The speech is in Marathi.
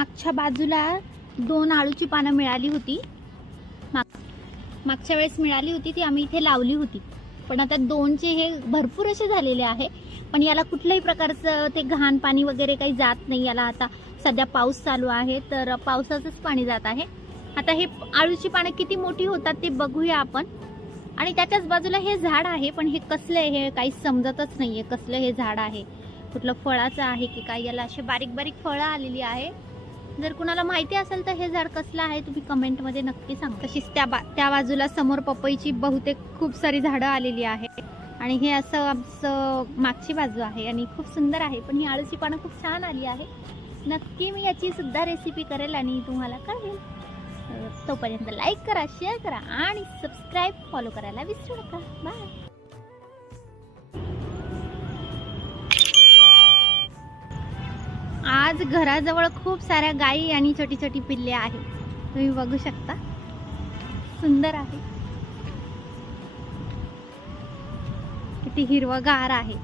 मागच्या बाजूला 2 आळूची पानं मिळाली होती. मागच्या वेळेस मिळाली होती ती आम्ही इथे लावली होती. पण आता 2चे हे भरपूर असे झालेले आहे. पण याला कुठल्याही प्रकारचं ते घाण पाणी वगैरे काही जात नाही. याला आता सध्या पाऊस चालू आहे तर पावसाचंच पाणी जात आहे. आता हे आळूची पानं किती मोठी होतात ते बघूया आपण. आणि त्याच्याच बाजूला हे झाड आहे, पण हे कसलं आहे हे काही समजतच नाहीये. कसलं हे झाड आहे, कुठलं फळाचं आहे की काय. याला अशी बारीक बारीक फळं आलेली आहे. जर कुणाला माहिती असेल तर हे झाड कसलं आहे तुम्ही कमेंटमध्ये नक्की सांगा. तशीच त्या बाजूला समोर पपईची बहुतेक खूप सारी झाडं आलेली आहे. आणि हे असं आमचं मागची बाजू आहे आणि खूप सुंदर आहे. पण ही आळूची पानं खूप छान आली आहे. नक्की मी याची सुद्धा रेसिपी करेल आणि तुम्हाला कळवेल. तोपर्यंत लाईक करा, शेअर करा आणि सबस्क्राईब फॉलो करायला विसरू नका. बाय. आज घराजवळ खूप साऱ्या गायी आणि छोटी छोटी पिल्ले आहेत. तुम्ही बघू शकता, सुंदर आहे, किती हिरवगार आहे.